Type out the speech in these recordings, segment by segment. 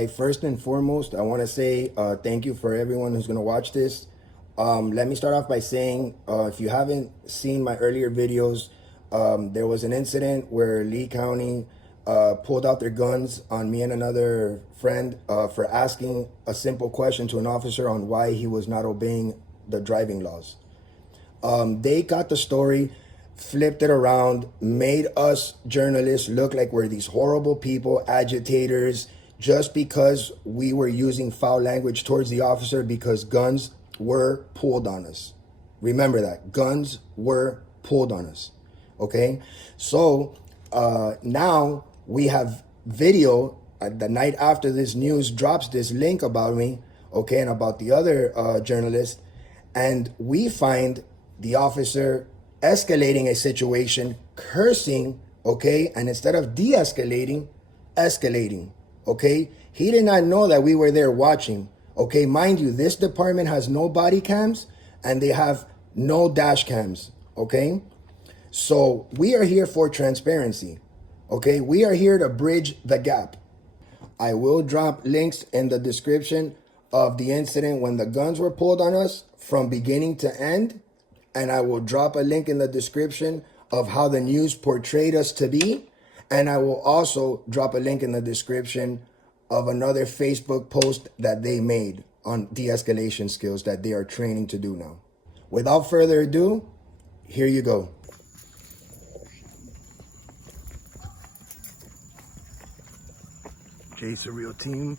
right, first and foremost, I want to say thank you for everyone who's going to watch this. Let me start off by saying, if you haven't seen my earlier videos, there was an incident where Lee County pulled out their guns on me and another friend for asking a simple question to an officer on why he was not obeying the driving laws. They got the story, flipped it around, made us journalists look like we're these horrible people, agitators, just because we were using foul language towards the officer because guns were pulled on us. Remember that. Guns were pulled on us. Okay? So now we have video the night after this news drops this link about me, okay, and about the other journalist, and we find the officer escalating a situation, cursing, okay, and instead of de-escalating, escalating, okay? He did not know that we were there watching, okay? Mind you, this department has no body cams and they have no dash cams, okay? So we are here for transparency, okay? We are here to bridge the gap. I will drop links in the description of the incident when the guns were pulled on us from beginning to end. And I will drop a link in the description of how the news portrayed us to be. And I will also drop a link in the description of another Facebook post that they made on de-escalation skills that they are training to do now. Without further ado, here you go. Jay Surreal Team.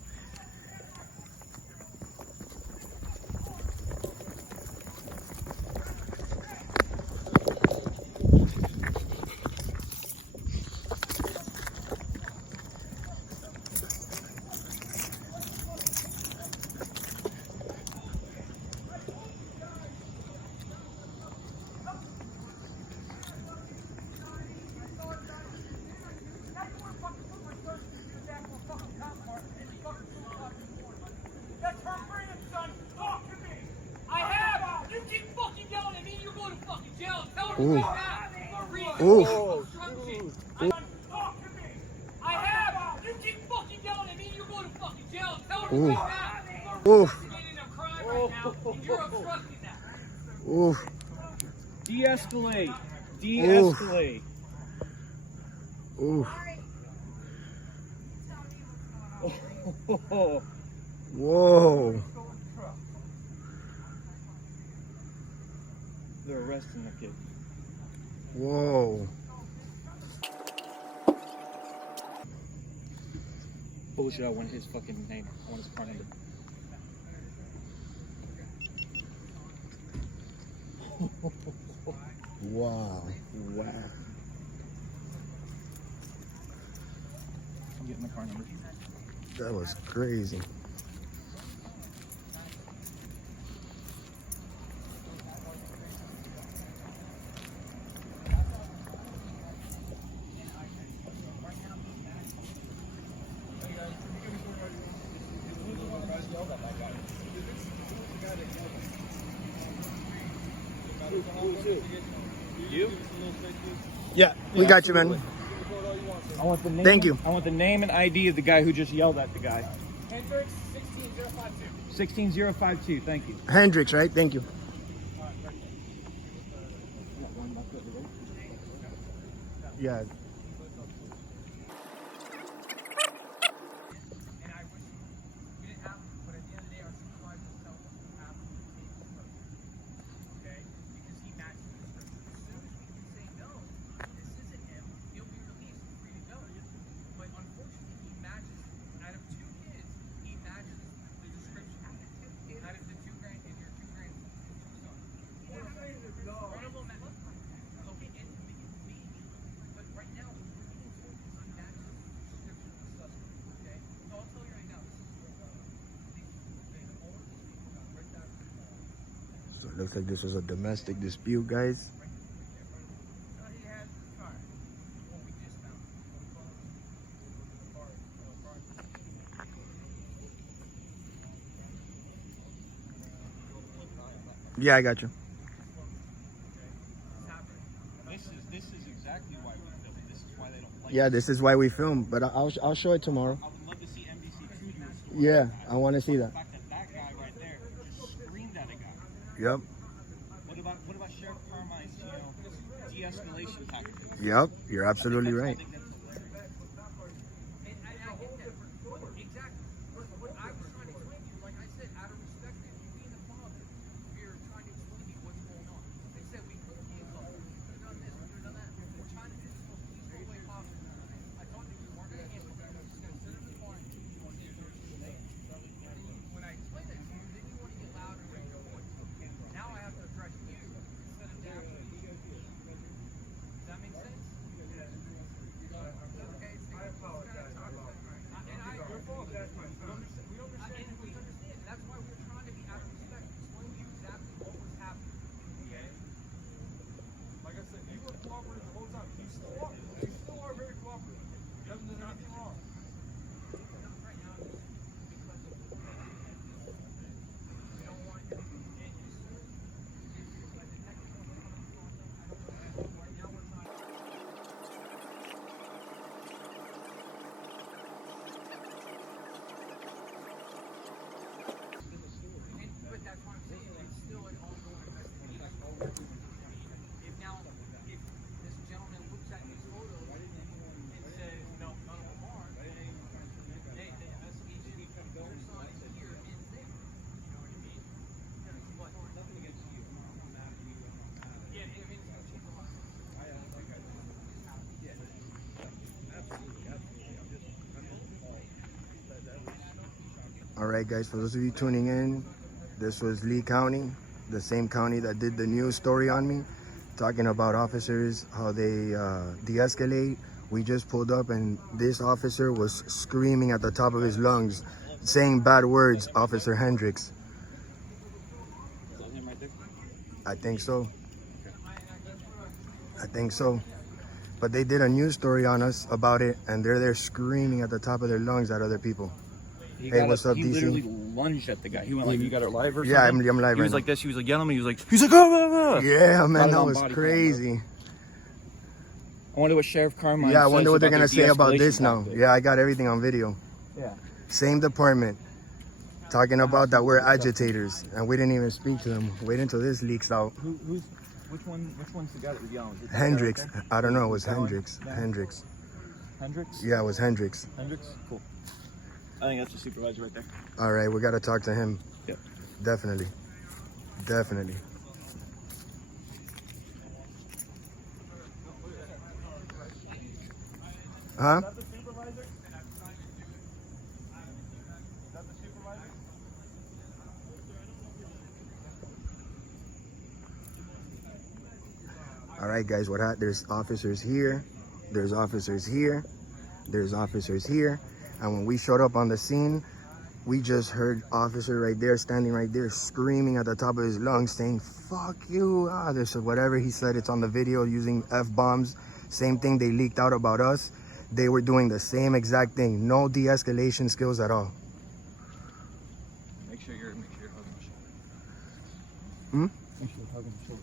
Ooh. Ooh. I have. You keep fucking yelling at me, you go to fucking jail. Tell me Ooh. right now. Ooh. You're a crime right now, and you're obstructing that. Ooh. De-escalate. De-escalate. Ooh. Oh. Whoa. They're arresting the kid. Whoa. Bullshit, I want his fucking name. I want his car number. Wow. Wow. I'm getting the car number. That was crazy. You? Yeah, we got you, man. I want the name. Thank you. I want the name and ID of the guy who just yelled at the guy. Hendricks, 16052. 16052. Thank you. Hendricks, right? Thank you. Yeah. So it looks like this was a domestic dispute, guys. Yeah, I got you. This is exactly why we film. This is why they don't like. Yeah, this is why we film, but I'll show it tomorrow. I would love to see NBC2 do a Yeah, I want to see that. The fact that that guy right there just screamed at a guy. Yep. What about Sheriff Carmine's, de-escalation tactics? Yep. You're absolutely right. And I get that. Exactly. But what I was trying to explain to you, like I said, out of respect for you being a father, we are trying to explain to you what's going on. They said we couldn't be involved. We could have done this, we could have done that. We're trying to do this most peaceful way possible. I told you we weren't going to handle that. We're just going to sit in the car and keep you on the when I explained that to you, then you want to get louder and raise your voice. Now I have to address you instead of down to you. Does that make sense? Okay, so I apologize. We understand. That's why we're trying to be out of respect. Explain to you exactly what was happening. Okay? Like I said, you were cooperative the whole time. You still are. You still are very cooperative. You haven't done anything wrong. Right now, just because of the we don't want you to get you soon. Right now we're trying to but that's what I'm saying. It's still an ongoing investigation. If this gentleman looks at these photos and says, no, none of them are, then the investigation goes on here and there. You know what I mean? But nothing against you. Yeah, I mean, it's going to take a lot. All right, guys, for those of you tuning in, this was Lee County, the same county that did the news story on me, talking about officers, how they de-escalate. We just pulled up and this officer was screaming at the top of his lungs, saying bad words, Officer Hendricks. Is that him right there? I think so. I think so. But they did a news story on us about it, and they're there screaming at the top of their lungs at other people. He Hey, what's up, he DC? literally lunged at the guy. He went like, "You got it live or Yeah, something?" I'm live He right was now. like this. He was like yelling at me. He's like, "Oh, Yeah, man, Got it that on was body cam, crazy. I wonder what Sheriff Carmine. Yeah, I says wonder what they're about gonna their say about de-escalation this now. tactic. Yeah, I got everything on video. Yeah. Same department, talking about that we're agitators, and we didn't even speak to them. Wait until this leaks out. Which one's the guy that was yelling? Was it that guy Hendricks, right there? I don't know, it was That one? Hendricks. Yeah. Hendricks. Hendricks. Yeah, it was Hendricks. Hendricks. Cool. I think that's the supervisor right there. All right, we gotta talk to him. Yep. Definitely. Definitely. Huh? Is that the supervisor? Is that the supervisor? All right, guys, there's officers here, there's officers here, there's officers here, and when we showed up on the scene, we just heard officer right there, standing right there, screaming at the top of his lungs, saying, fuck you, this or whatever he said. It's on the video, using F-bombs. Same thing they leaked out about us. They were doing the same exact thing. No de-escalation skills at all. Make sure you're hugging the shoulder. Hmm? Make sure you're hugging the shoulder.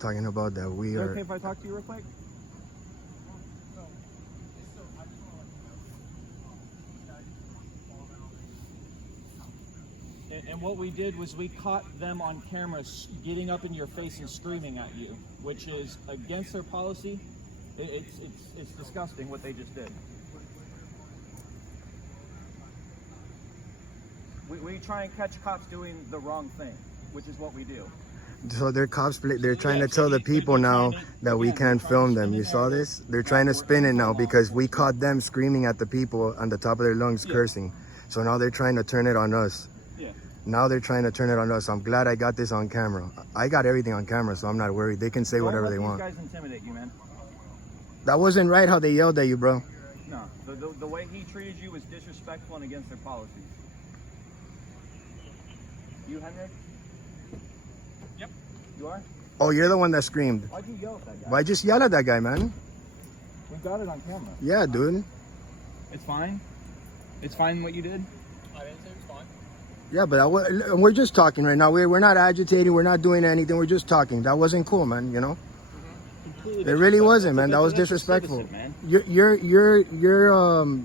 Talking about that we Is it are... okay if I talk to you real quick? And what we did was we caught them on camera getting up in your face and screaming at you, which is against their policy. It's disgusting what they just did. We try and catch cops doing the wrong thing, which is what we do. So they're they're trying to tell the people now that we can't film them. You saw this? They're trying to spin it now because we caught them screaming at the people on the top of their lungs, cursing. So now they're trying to turn it on us. Yeah. Now they're trying to turn it on us. I'm glad I got this on camera. I got everything on camera, so I'm not worried. They can say whatever they want. Don't let these guys intimidate you, man. That wasn't right how they yelled at you, bro. No, the way he treated you was disrespectful and against their policies. You, Henry? Yep. You are? Oh, you're the one that screamed. Why'd you yell at that guy? Why just yell at that guy, man? We got it on camera. Yeah, dude. It's fine. It's fine what you did. I didn't say it was fine. Yeah, but we're just talking right now. We're not agitating. We're not doing anything. We're just talking. That wasn't cool, man, you know? completely. It really wasn't, man. But That was that's a disrespectful. citizen, man.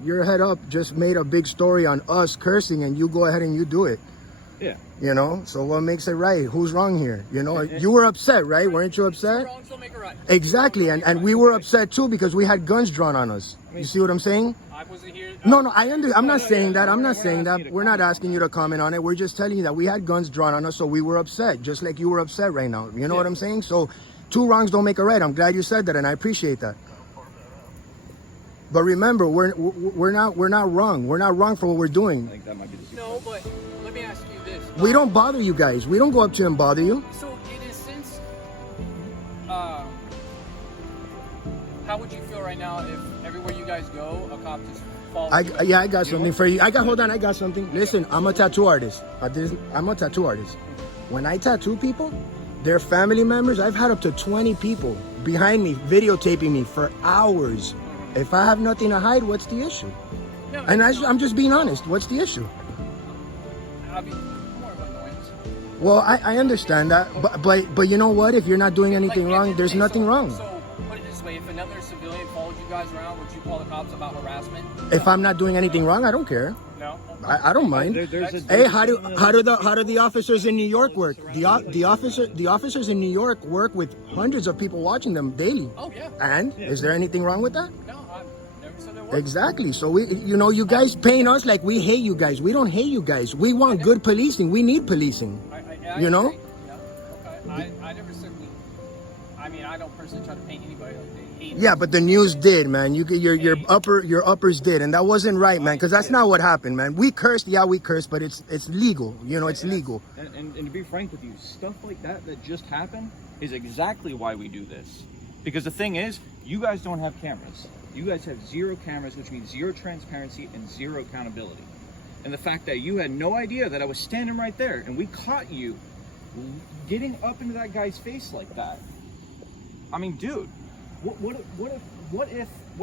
Your head up just made a big story on us cursing, and you go ahead and you do it. Yeah. You know, so what makes it right? Who's wrong here? You know, you were upset, right? Weren't you upset? Wrongs don't make it right. Exactly, and we were upset too because we had guns drawn on us. You see what I'm saying? I wasn't here. No, I'm not saying that. I'm not We're saying not asking you that. to We're not comment asking you to comment on it. We're just telling you that we had guns drawn on us, so we were upset, just like you were upset right now. You know what I'm saying? So, two wrongs don't make a right. I'm glad you said that, and I appreciate that. But remember, we're not wrong. We're not wrong for what we're doing. I think that might be the No, but let me ask you this. We don't bother you guys. We don't go up to you and bother you. So in a sense, how would you feel right now if everywhere you guys go, a cop just follows you? I got something for you. I got something. Listen, I'm a tattoo artist. I'm a tattoo artist. When I tattoo people, their family members, I've had up to 20 people behind me videotaping me for hours. If I have nothing to hide, what's the issue? No, And I'm just being honest. What's the issue? I mean, more of annoyance. Well, I understand that, but you know what? If you're not doing anything Like, wrong, there's okay, nothing so- wrong. So put it this way: if another civilian followed you guys around, would you call the cops about harassment? If I'm not doing anything wrong, I don't care. No. I don't mind. Hey, how do the officers in New York work? The officers in New York work with hundreds of people watching them daily. Oh yeah. And is there anything wrong with that? No, I never said there was. Exactly. So you guys paint us like we hate you guys. We don't hate you guys. We want good policing. We need policing. I You know? agree. Yeah. Okay. I never said we. I mean, I don't personally try to paint anybody like they hate. Yeah, but the news did, man. Your uppers did, and that wasn't right, man. Because that's not what happened, man. We cursed, we cursed, but it's legal. You know, it's legal. And to be frank with you, stuff like that just happened is exactly why we do this. Because the thing is, you guys don't have cameras. You guys have zero cameras, which means zero transparency and zero accountability. And the fact that you had no idea that I was standing right there and we caught you getting up into that guy's face like that. I mean, dude, what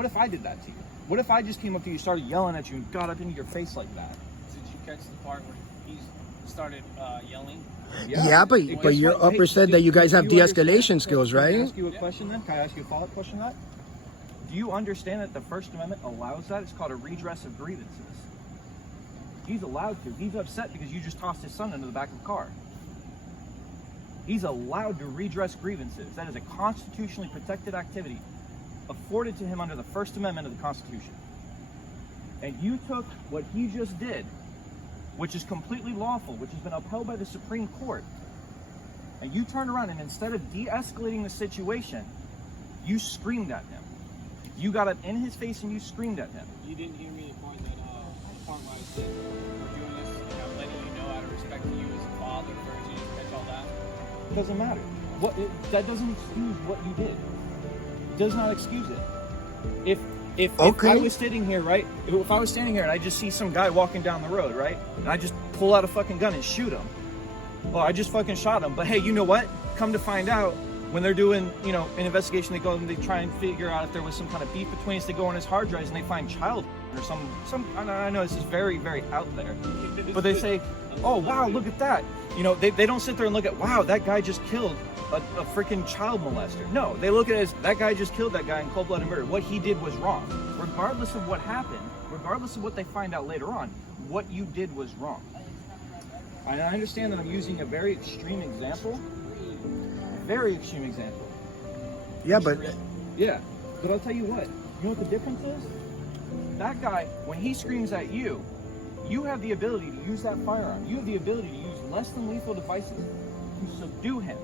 if I did that to you? What if I just came up to you, started yelling at you, and got up into your face like that? Did you catch the part where he started yelling? Yeah, but your upper said that you guys have de-escalation skills, Can I right? ask you a question then? Can I ask you a follow-up question to that? Do you understand that the First Amendment allows that? It's called a redress of grievances. He's allowed to. He's upset because you just tossed his son into the back of the car. He's allowed to redress grievances. That is a constitutionally protected activity afforded to him under the First Amendment of the Constitution. And you took what he just did, which is completely lawful, which has been upheld by the Supreme Court, and you turned around and instead of de-escalating the situation, you screamed at him. You got up in his face and you screamed at him. You didn't hear me point that part where I said we're doing this, and I'm letting you know out of respect to you as a father first. You didn't catch all that. It doesn't matter. That doesn't excuse what you did. It does not excuse it. If I was sitting here, right? If I was standing here and I just see some guy walking down the road, right? And I just pull out a fucking gun and shoot him. Well, I just fucking shot him. But hey, you know what? Come to find out, when they're doing, an investigation, they go and they try and figure out if there was some kind of beef between us. They go on his hard drives and they find child or some. I know this is very, very out there, but they say, "Oh wow, look at that." They don't sit there and look at, "Wow, that guy just killed a freaking child molester." No, they look at it as that guy just killed that guy in cold-blooded murder. What he did was wrong, regardless of what happened, regardless of what they find out later on. What you did was wrong. I understand that I'm using a very extreme example. Very extreme example. Yeah, but I'll tell you what. You know what the difference is? That guy, when he screams at you, you have the ability to use that firearm. You have the ability to use less than lethal devices to subdue him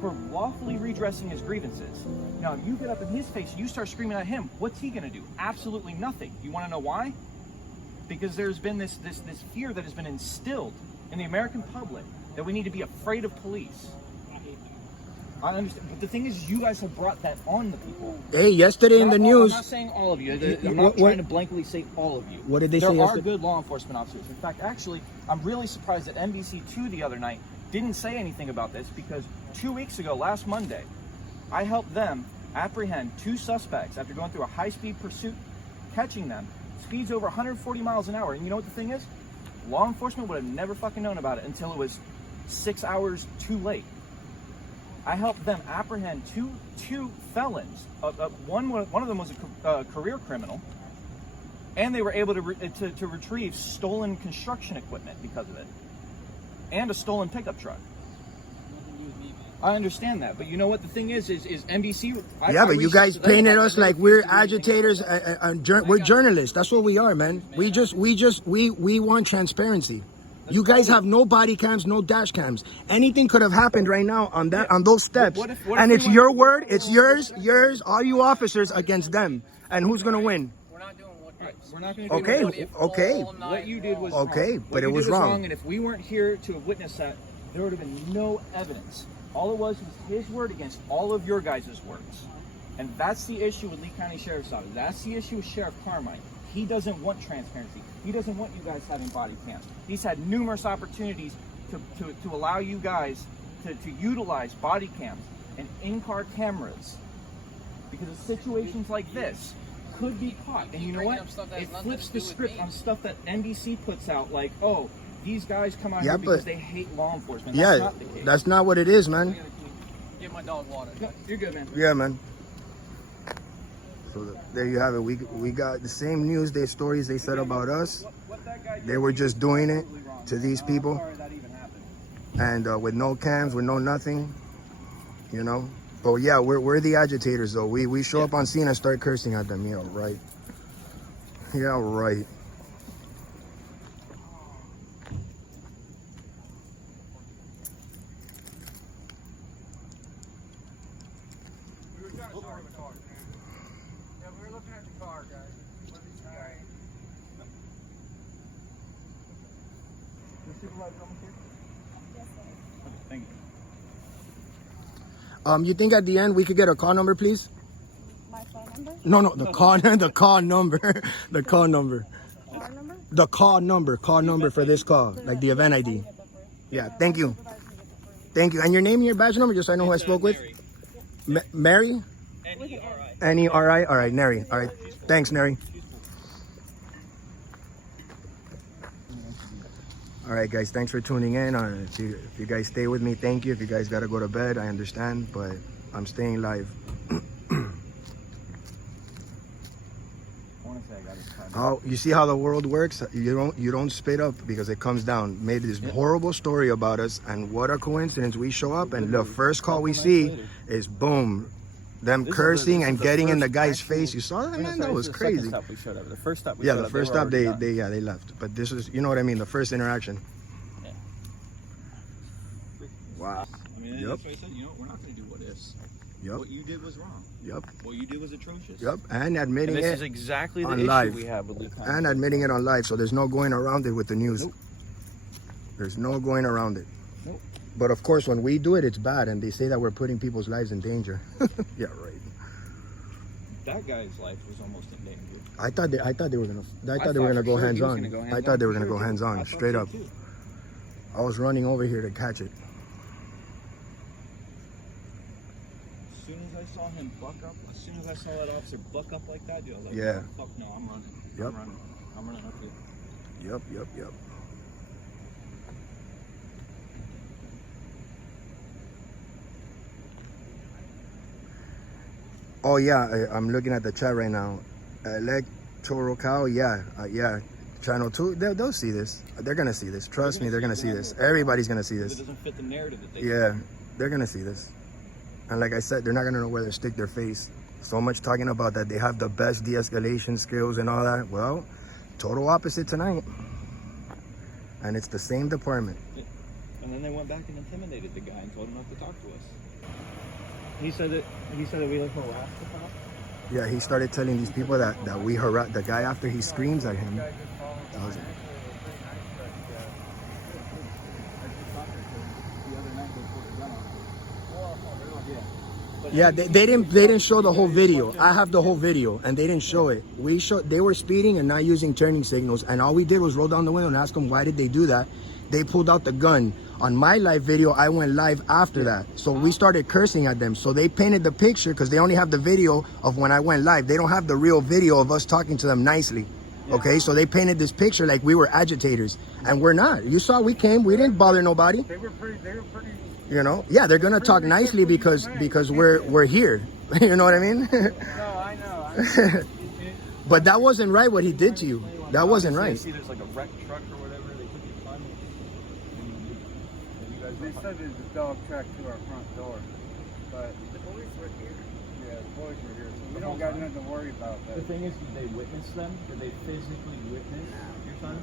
for lawfully redressing his grievances. Now, if you get up in his face and you start screaming at him, what's he going to do? Absolutely nothing. You want to know why? Because there's been this fear that has been instilled in the American public that we need to be afraid of police. I understand, but the thing is, you guys have brought that on the people. hey, yesterday in the news. I'm not saying all of you. I'm not trying to blankly say all of you. What did they say There are yesterday? good law enforcement officers. In fact, actually, I'm really surprised that NBC2 the other night didn't say anything about this, because 2 weeks ago, last Monday, I helped them apprehend 2 suspects after going through a high-speed pursuit, catching them, speeds over 140 miles an hour. And you know what the thing is? Law enforcement would have never fucking known about it until it was 6 hours too late. I helped them apprehend two felons. One of them was a career criminal, and they were able to retrieve stolen construction equipment because of it, and a stolen pickup truck. I understand that, but you know what the thing is NBC. Yeah, but you guys painted us like we're agitators. We're journalists. That's what we are, man. We want transparency. You guys have no body cams, no dash cams. Anything could have happened right now on those steps. What if it's your word, it's yours, all you officers against them. And who's gonna win? We're not doing what ifs. We're not going to Okay, okay. What you did was Okay, wrong. but it was wrong. And if we weren't here to witness that, there would have been no evidence. All it was his word against all of your guys' words. And that's the issue with Lee County Sheriff's Office. That's the issue with Sheriff Carmine. He doesn't want transparency. He doesn't want you guys having body cams. He's had numerous opportunities to allow you guys to utilize body cams and in-car cameras because of situations like this could be caught. And you know what? It flips the script on stuff that NBC puts out, like, oh, these guys come out here because they hate law enforcement. That's not the case. That's not what it is, man. Give my dog water. You're good, man. Yeah, man. So there you have it. We got the same news, their stories they said about us. They were just doing it to these people, and with no cams, with no nothing, you know. But yeah, we're the agitators though. We show up on scene and start cursing at them. Yeah, right. Yeah, right. We were trying to show her the car. Yeah, we were looking at the car, guys. What is the guy? Thank you. You think at the end we could get a call number, please? My phone number? No, the call, the call number, the call number, Car number? the call number for this call, like the event ID. Yeah, thank you, thank you. And your name and your badge number, just so I know who I spoke with. Mary. N-E-R-I. All right, Neri. All right, thanks, Neri. All right, guys, thanks for tuning in. If you guys stay with me, thank you. If you guys gotta go to bed, I understand, but I'm staying live. Oh, you see how the world works? You don't spit up because it comes down. Made this horrible story about us, and what a coincidence. We show up, and the first call we see is boom, them cursing and getting in the guy's face. You saw that, man? That was crazy. The first stop. Yeah, the first stop they left. But this is, you know what I mean, the first interaction. Yeah. Wow. I mean, Yep. that's why I said, you know, we're not going to do what ifs. Yep. What you did was wrong. Yep. What you did was atrocious. Yep. And admitting And this it is exactly the on issue live. we have with Lee County. and admitting it on live, so there's no going around it with the news. Nope. There's no going around it. Nope. But of course, when we do it, it's bad, and they say that we're putting people's lives in danger. Yeah, right. That guy's life was almost in danger. I thought they were gonna for go sure hands he was on. gonna go I hands-on. thought they were For gonna go sure. hands I on, thought straight so up. too. I was running over here to catch it. As soon as I saw him buck up, as soon as I saw that officer buck up like that, dude, I was like, Yeah. fuck no, I'm running. Yep. I'm running up here. Yep. Oh yeah, I'm looking at the chat right now. Electoral Cow, yeah. Channel 2, they'll see this. They're gonna see this. Trust me, they're gonna see this. Everybody's gonna see It this. doesn't fit the narrative that they Yeah, they're gonna see this. And like I said, they're not gonna know where to stick their face. So much talking about that they have the best de-escalation skills and all that. Well, total opposite tonight. And it's the same department. And then they went back and intimidated the guy and told him not to talk to us. He said that we like harassed the cop. Yeah, he started telling these people that we harass the guy after he screams at him. tells him. Yeah, they didn't show the whole video. I have the whole video, and they didn't show it. They were speeding and not using turning signals, and all we did was roll down the window and ask them why did they do that. They pulled out the gun. On my live video, I went live after that, so we started cursing at them. So they painted the picture because they only have the video of when I went live. They don't have the real video of us talking to them nicely. Okay, so they painted this picture like we were agitators, and we're not. You saw we came, we didn't bother nobody. They were pretty You know, yeah, they're gonna talk nicely because we're here. You know what I mean? No, I know. But that wasn't right what he did to you. That wasn't right. See, there's like a wrecked truck or whatever. They took your son. And you guys They said there's a dog track to our front door, but The boys were here. yeah, the boys were here, so we don't got nothing to worry about The that. thing is, did they witness them? Did they physically witness your son?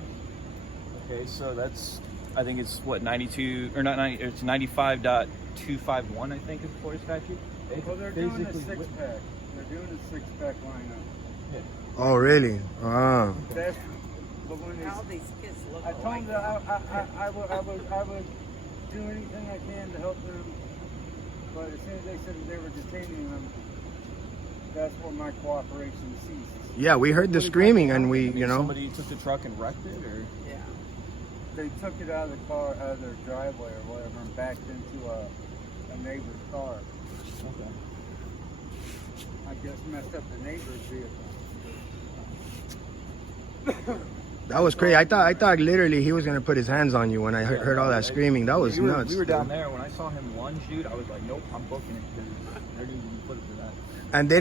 Okay, so that's, I think it's what, 92, or not 90, it's 95.251, I think is the Florida statute. They Well, they're doing a physically six wit- pack. They're doing a 6-pack lineup. Oh, really? Ah. That's but when they, How these kids look I told alike. them that I would do anything I can to help them, but as soon as they said that they were detaining them, that's where my cooperation ceased. Yeah, we heard the screaming and we, I mean, you know. somebody took the truck and wrecked it, or Yeah. They took it out of the car, out of their driveway or whatever, and backed into a neighbor's car. okay. I guess messed up the neighbor's vehicle. That was crazy. I thought literally he was gonna put his hands on you when I heard all that screaming. That was nuts. We were down there when I saw him lunge, dude. I was like, nope, I'm booking it because they're not even put it for that. And they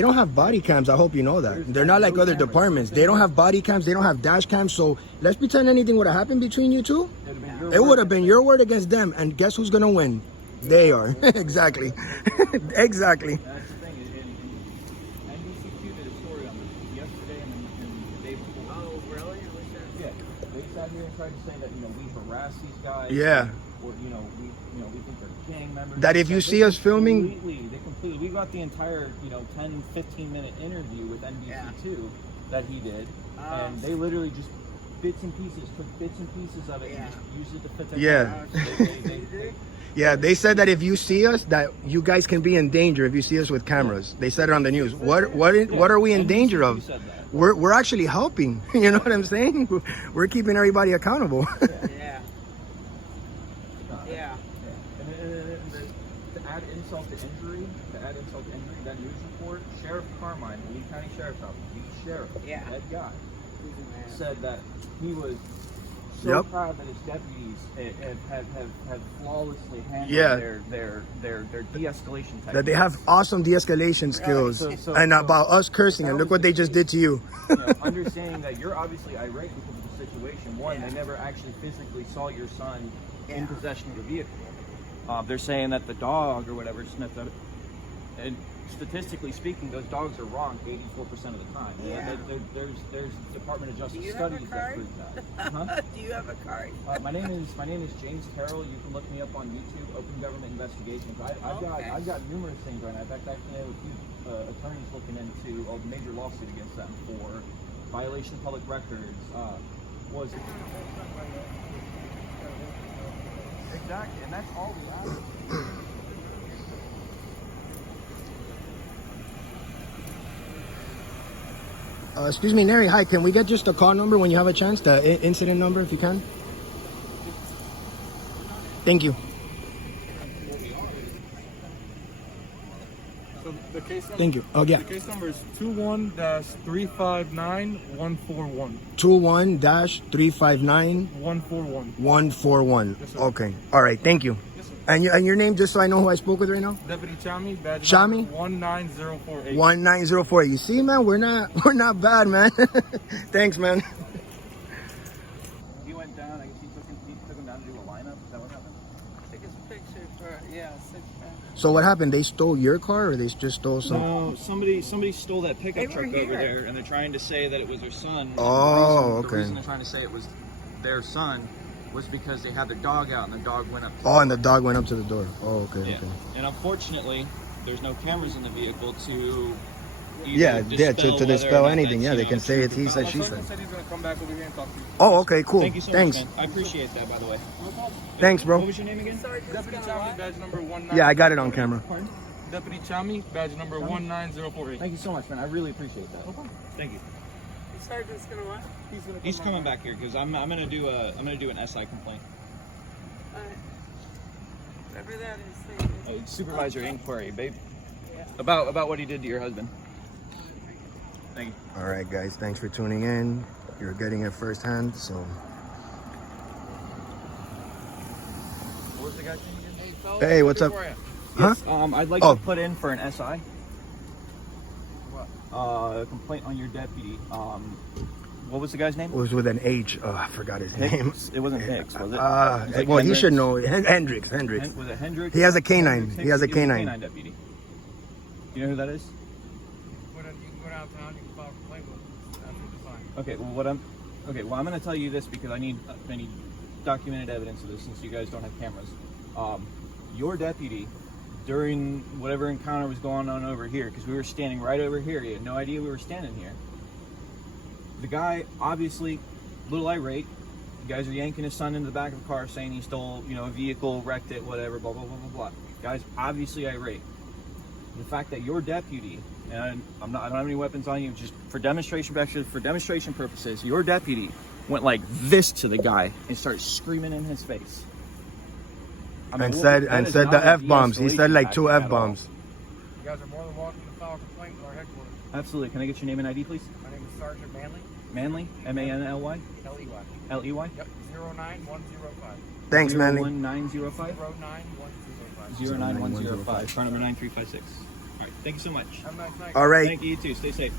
don't have body cams. I hope you know that. They're not like other departments. They don't have body cams. They don't have dash cams. So let's pretend anything would have happened between you two. It would have been your word against them. And guess who's gonna win? They are. Exactly. Exactly. That's the thing. NBC2 did a story on this yesterday and the day before. Oh, really? I wish I- Yeah, they sat here and tried to say that we harass these guys. Yeah. Or we think they're gang members. That if you see us filming- they completely. We got the entire 10, 15-minute interview with NBC2 that he did, and they literally just took bits and pieces of it and just used it to fit their Yeah. They- Yeah, they said that if you see us, that you guys can be in danger if you see us with cameras. They said it on the news. What are we in danger of? said that. We're actually helping. You know what I'm saying? We're keeping everybody accountable. Yeah. Yeah. And to add insult to injury, that news report, Sheriff Carmine, Lee County Sheriff's Office, the sheriff, Yeah. that guy, He's a man. said that he was so Yep. proud that his deputies have flawlessly handled Yeah. their de-escalation techniques. That they have awesome de-escalation skills. So- And about us cursing, and look what they just did to you. Understanding that you're obviously irate because of the situation. One, they never actually physically saw your son in possession of the vehicle. They're saying that the dog or whatever sniffed at it. And statistically speaking, those dogs are wrong 84% of the time. Yeah. There's Department of Justice Do you have a studies that card? prove that. Huh? Do you have a card? My name is James Carroll. You can look me up on YouTube. Open Government Investigations. I've got numerous things right now. In fact, I actually have a few attorneys looking into a major lawsuit against them for violation of public records. Was it? Exactly, and that's all we ask. Excuse me, Neri. Hi, can we get just the call number when you have a chance? The incident number, if you can. Thank you. So the case number, Thank you. Oh, yeah. the case number is 21-359-141. 21-359 141. 141. Yes, sir. Okay. All right. Thank you. Yes, sir. And your name, just so I know who I spoke with right now. Deputy Chami, badge Chami? number 19048. 1904. You see, man, we're not bad, man. Thanks, man. He went down. I guess he took him down to do a lineup. Is that what happened? Take his picture for, 6-pack. So what happened? They stole your car, or they just stole some? No, somebody stole that pickup They were truck over here. there, and they're trying to say that it was their son. Oh, The okay. reason they're trying to say it was their son was because they had their dog out, and the dog went up. Oh, and the dog went up to the door. Oh, okay, Yeah. okay. And unfortunately, there's no cameras in the vehicle to. Yeah, yeah, to whether or dispel not anything. that's, Yeah, they can say it's he My said, she husband said. said he's going to come back over here and talk to you. Oh, okay, cool. Thank you so Thanks. much, man. I appreciate that, by the way. Thanks, bro. What was your name again? Deputy Chami, badge number 19. Yeah, I got it on camera. Pardon? Deputy Chami, badge number 19048. Thank you so much, man. I really appreciate that. Thank you. The sergeant's gonna what? He's going to He's coming back here because I'm gonna do an SI complaint. Whatever that is. Say it. Supervisor inquiry, babe. Yeah. About what he did to your husband. Thank you. All right, guys. Thanks for tuning in. You're getting it firsthand, so. What was the guy's name again? Tell Hey, us what's up? before you. Huh? I'd like Oh. to put in for an SI. What? A complaint on your deputy. What was the guy's name? It was with an H. Oh, I forgot his name. Hicks. It wasn't Hicks, was it? It was like Well, he should Hendricks. know. Hendricks. Hendricks. Was it Hendricks? He has a canine. Hendricks He has a Hicks? He was canine. deputy. You know who that is? You can go downtown. You can file a complaint with them. That's fine. Okay. Well, I'm going to tell you this because I need documented evidence of this since you guys don't have cameras. Your deputy, during whatever encounter was going on over here, because we were standing right over here, he had no idea we were standing here. The guy, obviously, a little irate. You guys are yanking his son into the back of a car saying he stole, a vehicle, wrecked it, whatever, blah, blah, blah, blah, blah. Guy's obviously irate. The fact that your deputy, and I don't have any weapons on you, just for demonstration purposes, your deputy went like this to the guy and started screaming in his face. I mean, And that is said not the a F-bombs. He said de-escalation like 2 tactic at all. F-bombs. You guys are more than welcome to file a complaint with our headquarters. Absolutely. Can I get your name and ID, please? My name is Sergeant Manley. Manley? M-A-N-L-Y? L-E-Y. L-E-Y? Yep. 09105. Thanks, Manly. 01905? 09105. 09105. Car number 9356. All right. Thank you so much. Have a nice night. All right. Thank you, you too. Stay safe.